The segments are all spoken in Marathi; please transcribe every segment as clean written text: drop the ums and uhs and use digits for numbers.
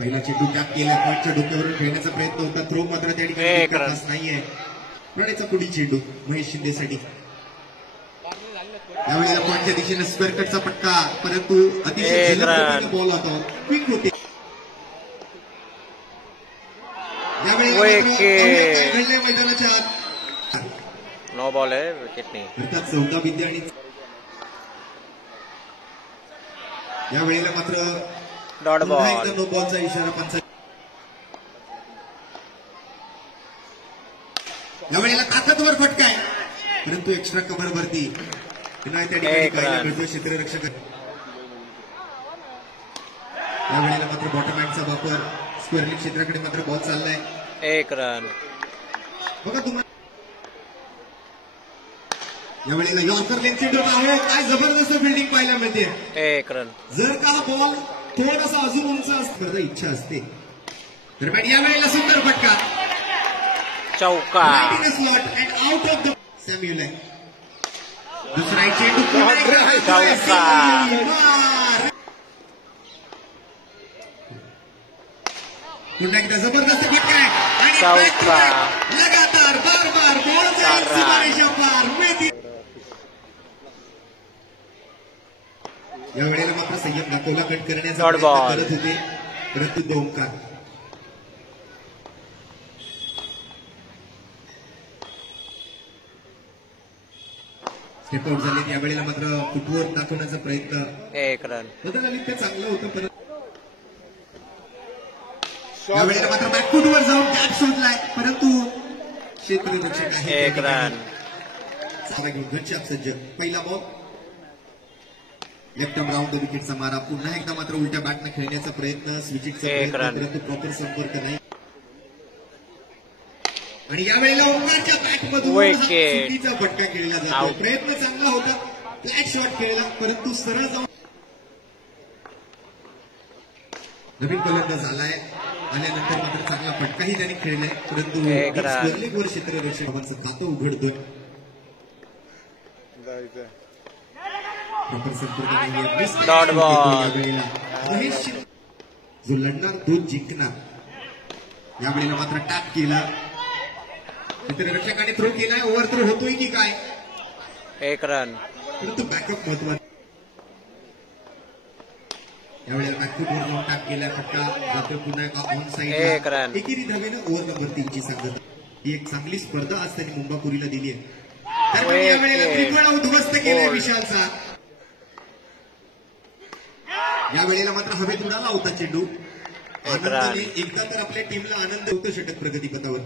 पहिला चेंडू टॅप केला, पॉईंटच्या डोक्यावरून खेळण्याचा प्रयत्न होता, थ्रो मात्र त्या ठिकाणी खास नाहीये. प्रणयचा पुढील चेंडू महेश शिंदेसाठी. यावेळेला पॉईंटच्या दिशेने स्क्वेअर कटचा पटका, परंतु अतिशय जलद बॉल होता, क्विक होते. यावेळेला मैदानाच्या आत नो बॉल आहे, विकेट नाही. अर्थात 14 बिंदे आणि यावेळेला मात्र डॉट बॉल, नो बॉलचा इशारा पंच. यावेळेला ताकदवर फटका आहे, परंतु एक्स्ट्रा कव्हर वरती त्या ठिकाणी पाहायला मिळतो क्षेत्ररक्षक. यावेळेला मात्र बॉटम हँडचा वापर, स्क्वेअरली क्षेत्राकडे मात्र बॉल चाललाय. 1 रन. बघा तुम्हाला यावेळेला यॉर्कर लेग चेंडू आहे, काय जबरदस्त फिल्डिंग पाहायला मिळते. 1 रन. जर का हा बॉल थोडासा अजून उंच असतं, इच्छा असते. दरम्यान यावेळेला सुंदर फटका, चौका. Slot and out of the Samuel आहे. दुसरा चेंडू चौका. पुन्हा एकदा जबरदस्त फटका आहे आणि चौका. लगातार बार बॉल पार मेथी. यावेळेला मात्र संयम दाखवला, कट करण्याचा प्रयत्न करत होते, परंतु दोंकार. स्टेप आउट झाले. यावेळेला मात्र फुटवर्क दाखवण्याचा प्रयत्न. 1 रन. ते चांगलं होतं, परंतु यावेळेला मात्र बॅकफुटवर जाऊन कॅच शोधलाय, परंतु क्षेत्ररक्षक आहे. 1 रन. घनश्याम सज्ज. पहिला बॉल लेफ्ट राऊंड विकेटचा मारा. पुन्हा एकदा मात्र उलट्या बॅटनं खेळण्याचा प्रयत्न, स्विचिंगचा प्रयत्न, परंतु प्रॉपर संपर्क नाही. आणि यावेळेला ओंकारच्या बॅटमधून चुकीचा फटका खेळला जातो. प्रयत्न चांगला होता, फ्लॅट शॉट खेळला, परंतु सरळ जाऊन नवीन फलंदाज झालाय, आल्यानंतर मात्र चांगला फटकाही त्यांनी खेळलाय, परंतु स्क्वेअर क्षेत्ररक्षकांचं खातं उघडतोय. Dot ball. महेश जो लढणार तो जिंकणार. यावेळेला मात्र टॅप केला, क्षेत्ररक्षकाने थ्रो केलाय. ओव्हर थ्रो होतोय की काय? 1 रन. परंतु बॅकअप महत्वाचा. यावेळेला बॅकफुटवर जाऊन टॅप केला, फटका जातो पुन्हा एका ऑन साईड. 1 रन. एकेरी धावेनं ओव्हर नंबर 3ची सांगत. ही एक चांगली स्पर्धा आज त्यांनी मुंबापुरीला दिली आहे. यावेळेला त्रिफळा उद्ध्वस्त केलाय विशालचा. यावेळेला मात्र हवेत उडाला होता चेंडू. आनंदाने एकदा तर आपल्या टीमला आनंद होतो षटक प्रगतीपथावर.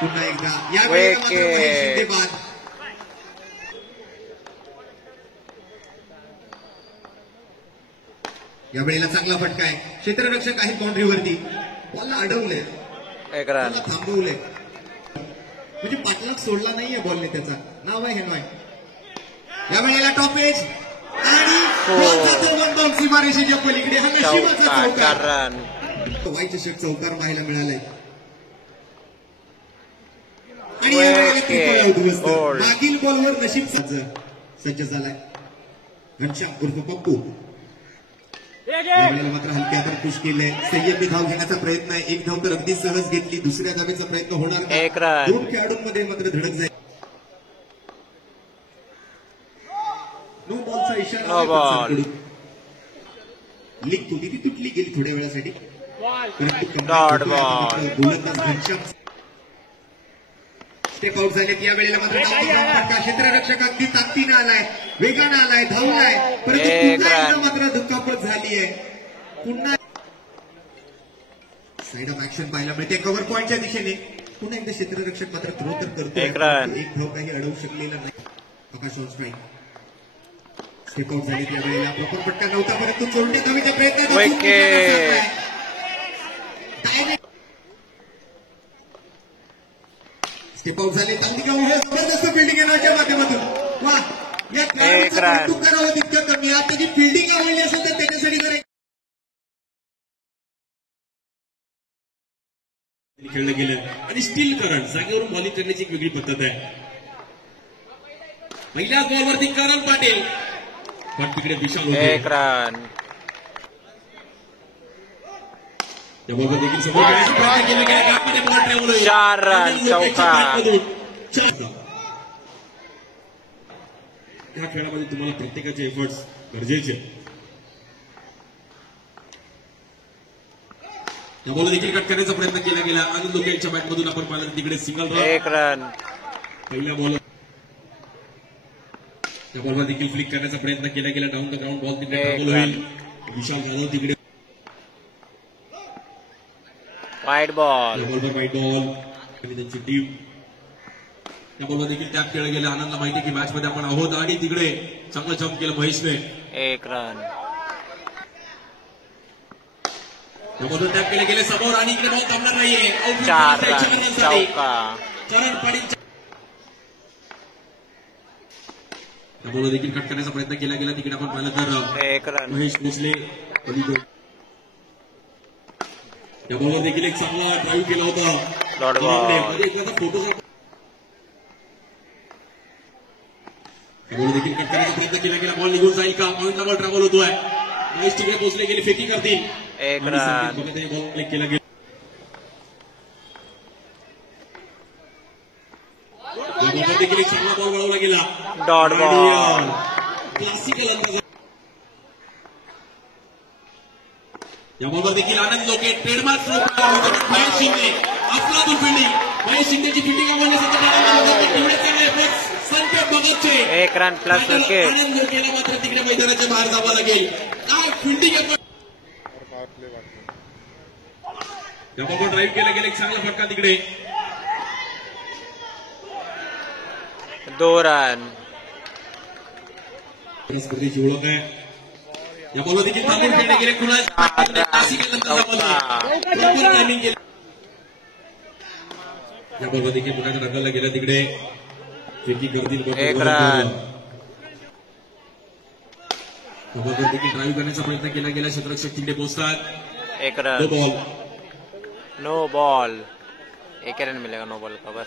पुन्हा एकदा यावेळेला मात्र महेश शिंदे बाद. यावेळेला चांगला फटका आहे, क्षेत्ररक्षक आहे बाउंड्रीवरती, बॉलला अडवलंय, 1 रन. थांबवलंय, म्हणजे पाठलाग सोडला नाहीये बॉलने. त्याचा नाव आहे हेनॉय. यावेळेला टॉपेज आणि सीमारेषेच्या पलीकडे हा नशिबाचा चौकार. व्हाईट शर्ट चौकार पाहायला मिळालाय. आणि मागील बॉलवर नशीब सज्ज झालाय. घनश्याम उर्फ पप्पू. यावेळेला मात्र हलक्या हातात पुश केलंय. संयमी धाव घेण्याचा प्रयत्न आहे. 1 धाव तर अगदी सहज घेतली, दुसऱ्या धावेचा प्रयत्न होणार नाही. 1 रन. 2 खेळाडूंमध्ये मात्र धडक जाईल. नो बॉलचा इशारा. लीक होती ती तुटली गेली थोड्या वेळासाठी. गोलंदाज घनश्याम स्टेप आउट झालेत. यावेळेला मात्र फटका, क्षेत्ररक्षक अगदी ताकदीनं आलाय, वेगानं आलाय, धावलाय, परंतु पुन्हा मात्र दुखापत झाली आहे. पुन्हा साईड ऑफ ऍक्शन पाहायला मिळते कव्हर पॉईंटच्या दिशेने. पुन्हा एकदा क्षेत्ररक्षक मात्र थ्रो तर करतो, 1 रन. 1 धाव काही अडवू शकलेला नाही. आकाश ऑन स्ट्राईक. स्टेप आउट झाले. त्यावेळेला प्रॉपर फटका नव्हता, परंतु चोरणे धावेच्या प्रयत्नात स्टेप आउट झाले. जबरदस्त फिल्डिंग येण्याच्या माध्यमातून. वा, या कौतुक करावं तितकं कमी. आता जी फिल्डिंग आवडली असेल तर त्याच्यासाठी खेळलं गेलं आणि स्टील करण जागेवरून बॉलिंग करण्याची एक वेगळी पद्धत आहे. पहिल्याच बॉलवरती करण पाटील, पण तिकडे विशाल 1 रन. त्या बॉलवर देखील समोर खेळण्याचा प्रयत्न केला गेला. गॅपमध्ये बॉल ट्रॅव्हल होईल. 4 रन, अनिल लोकेच्या चौका. बॅटमधून 4. ह्या खेळामध्ये तुम्हाला प्रत्येकाचे एफर्ट्स गरजेचे आहेत. या बॉल देखील कट करण्याचा प्रयत्न केला गेला. अनिल लोके यांच्या बॅटमधून आपण पाहिलं तिकडे सिंगल रन. 1 रन. पहिल्या बॉल त्या बॉलवर देखील फ्लिक करण्याचा प्रयत्न केला गेला. डाऊन द ग्राउंड बॉल तिकडे ट्रॅव्हल होईल. विशाल जाधव तिकडे वाईड बॉल. या बॉलवर वाईट बॉल आणि त्यांची टीम. त्या बॉलवर देखील टॅप केला गेला. आनंदला माहिती की मॅच मध्ये आपण आहोत आणि तिकडे चांगलं जम्प केलं महेशने. 1 रन. त्या बॉलवर टॅप केले गेले समोर आणि इकडे बॉल थांबणार नाहीये. 4 रन, चौका. चरण पाटील त्या बॉलवर देखील कट करण्याचा प्रयत्न केला गेला. तिकडे आपण पाहिलं तर 1 रन. महेश भोसले त्या बॉलवर देखील एक चांगला ड्राईव्ह केला होता. Dot ball. फोटो बॉल देखील कट करण्याचा प्रयत्न केला गेला. बॉल निघून जाईल का? पॉईंटला बॉल ट्रॅव्हल होतोय. महेश तिकडे पोहोचले गेले. फेकी करतील. 1 रन. बॉल क्लिक केला गेला. देखील एक चांगला बॉल वळवला गेला. Dot ball. क्लासिकल अंदाज. या बॉलवर देखील आनंद लोके ट्रेडमार्क महेश शिंदे अफलातून फिल्डिंग. महेश शिंदेची फिल्डिंग संकेत भगतचे 1 रन प्लस विकेट. आनंद लोकेला मात्र तिकडे मैदानाच्या बाहेर जावं लागेल. काय फिल्डिंग आहे. या बॉलवर ड्राईव्ह केला गेला. एक चांगला फटका तिकडे. 2 रन. स्पर्धेची ओळख आहे. या बॉलवर देखील थांबून खेळले गेले. टायमिंग केलं. या बॉलवर देखील पुन्हा ढकलला गेला. तिकडे फेकी करतील. 1 रन. या बॉलवर देखील ड्राईव्ह करण्याचा प्रयत्न केला गेला. क्षेत्ररक्षक तिकडे पोहोचतात. 1 run. Ball. No ball. 1 run मिलेगा नो बॉल का बस.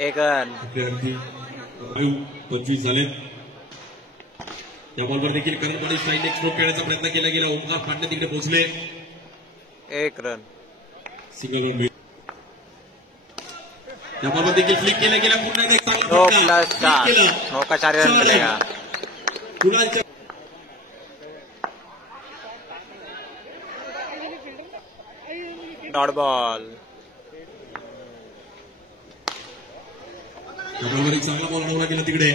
एक रन. 25 झालेत. या बॉलवर देखील करणपाडी स्ट्राईक एक स्ट्रोक खेळण्याचा प्रयत्न केला गेला. ओमकार पांडे तिकडे पोहोचले. 1 रन. Single run. या बॉलवर देखील फ्लिक केला गेला. पुन्हा एक चांगला 2 फटका. प्लस 4. 9 का 4 रन मिलेगा. कुणालच्या डॉट बॉल. या बॉलवर एक चांगला बॉल हरवला गेला तिकडे.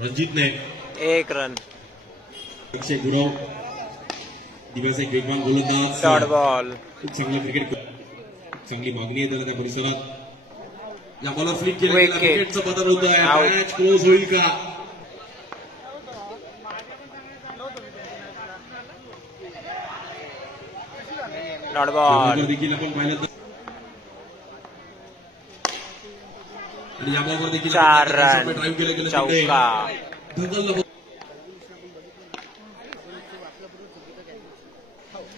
रणजितने 1 रन. अक्षय गुरव दिवस एक वेगवान गोलंदाज. Dot ball. खूप चांगलं क्रिकेट. चांगली मागणी आहे त्याला त्या परिसरात. या बॉलवर फ्लिक केला गेला. Wicket. विकेटचं बदल होत आहे. Out. मॅच क्लोज होईल का? Dot ball. देखील आपण पाहिलं तर आणि या बॉलवर देखील 4 रन. ड्राईव्ह केलं गेलं. चौका. ढकललं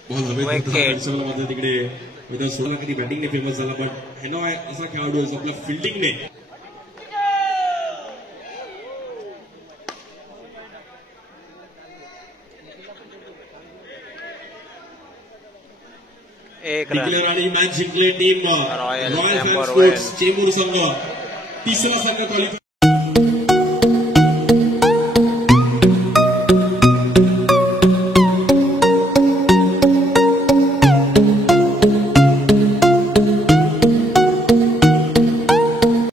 बॉल हवेत Wicket. मात्र तिकडे सोळा कधी बॅटिंगने फेमस झाला. पण हेनॉय असा खेळाडू आपल्या फिल्डिंगने 1 रन. आणि मॅच जिंकले team royal royal Chembur sports Chembur संघ. तिसरा संघ क्वालिफाय